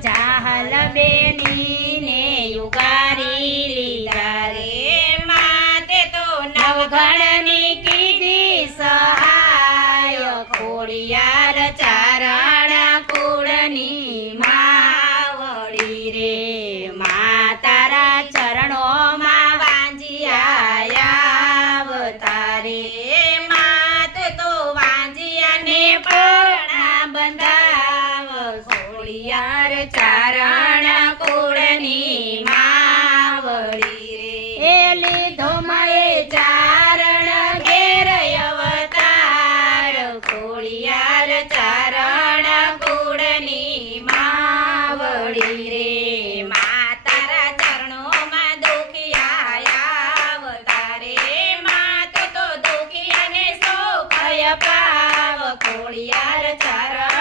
જાહલ બેનીને યુગારી લીધા રે માતે તો નવગણની કીધી સહાય ખોડિયાર ચારણ કુળની માવડી રે મા તારા ચરણોમાં વાંજિયા અવતારે માત તો વાંજિયાને પરણા બંધાવ ખોડિયાર ચારણ કુળની માવડી રે એ લીધો મયે ચારણ ઘેર અવતાર ખોડિયાર ચારણ કુળની માવડી રે મા તારા ચરણોમાં દુખિયા અવતારે માત તો દુખિયાને સુખ અપાવ ખોડિયાર ચારણ